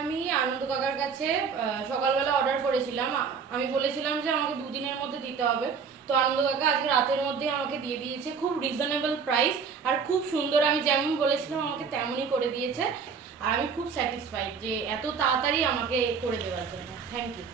আমি আনন্দ কাকার কাছে সকালবেলা অর্ডার করেছিলাম। আমি বলেছিলাম যে আমাকে 2 দিনের মধ্যে দিতে হবে, তো আনন্দ কাকা আজকে রাতের মধ্যে আমাকে দিয়ে দিয়েছে। খুব রিজনেবল প্রাইস আর খুব সুন্দর, আমি যেমন বলেছিলাম আমাকে তেমনই করে দিয়েছে। আর আমি খুব স্যাটিসফাইড যে এত তাড়াতাড়ি আমাকে করে দেওয়ার জন্য। Thank you.